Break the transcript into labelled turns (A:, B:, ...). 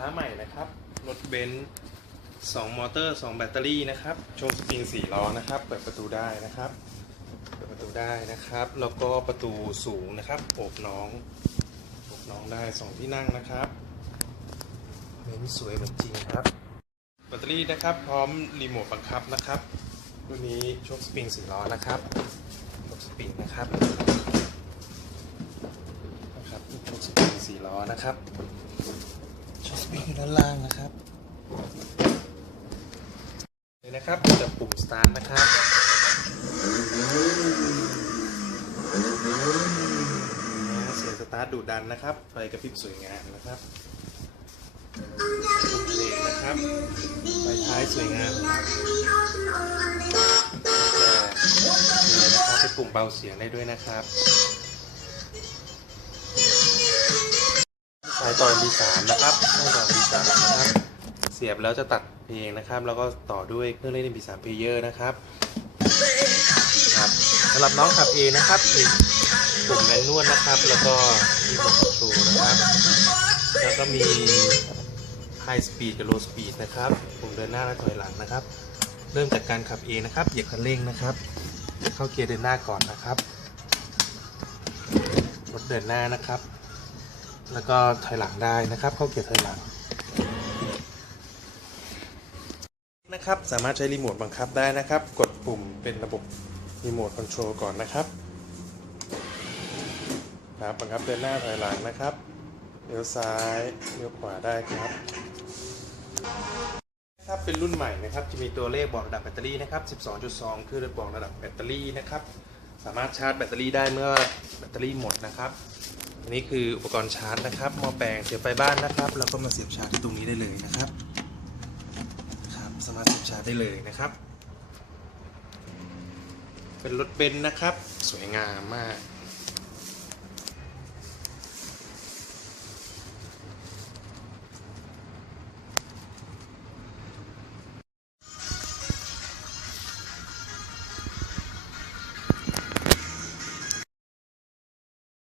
A: ค้าใหม่นะครับ รถเบนซ์สองมอเตอร์สองแบตเตอรี่นะครับโชว์สปริงสี่ล้อนะครับ เปิดประตูได้นะครับ เปิดประตูได้นะครับ แล้วก็ประตูสูงนะครับโอบน้องโอบน้องได้สองที่นั่งนะครับเบนซ์สวยเหมือนจริงครับ แบตเตอรี่นะครับ พร้อมรีโมทบังคับนะครับรุ่นนี้โชคสปริงสี่ล้อนะครับโชคสปริงนะครับนะครับโชคสปริงสี่ล้อนะครับ สปริงอยู่ด้านล่างนะครับนี่นะครับจะปุ่มสตาร์ทนะครับนะเสียงสตาร์ทดุดันนะครับ ไฟกระพริบสวยงามนะครับปุ่มเบรกนะครับ ไฟท้ายสวยงามนะครับแต่นะครับเป็นปุ่มเบาเสียงได้ด้วยนะครับ ต่อ MP3 นะครับช่องต่อ MP3 นะครับ เสียบแล้วจะตัดเพลงนะครับ แล้วก็ต่อด้วยเครื่องเล่น MP3 player นะครับครับสำหรับน้องขับเองนะครับมีปุ่มแมนนวลนะครับ แล้วก็มีปุ่มคอนโทรลนะครับ แล้วก็มี High Speed กับ Low Speed นะครับปุ่มเดินหน้าและถอยหลังนะครับ เริ่มจากการขับเองนะครับเหยียบคันเร่งนะครับ เข้าเกียร์เดินหน้าก่อนนะครับรถเดินหน้านะครับ แล้วก็ถอยหลังได้นะครับเข้าเกียร์ถอยหลังนะครับสามารถใช้รีโมทบังคับได้นะครับ กดปุ่มเป็นระบบรีโมทคอนโทรลก่อนนะครับครับบังคับเดินหน้าถอยหลังนะครับเลี้ยวซ้ายเลี้ยวขวาได้ครับครับเป็นรุ่นใหม่นะครับจะมีตัวเลขบอกระดับแบตเตอรี่นะครับ 12.2 คือบอกระดับแบตเตอรี่นะครับ สามารถชาร์จแบตเตอรี่ได้เมื่อแบตเตอรี่หมดนะครับ นี้คืออุปกรณ์ชาร์จนะครับหม้อแปลงเสียบไฟบ้านนะครับแล้วก็มาเสียบชาร์จที่ตรงนี้ได้เลยนะครับครับสามารถเสียบชาร์จได้เลยนะครับ เป็นรถเบนซ์นะครับ สวยงามมาก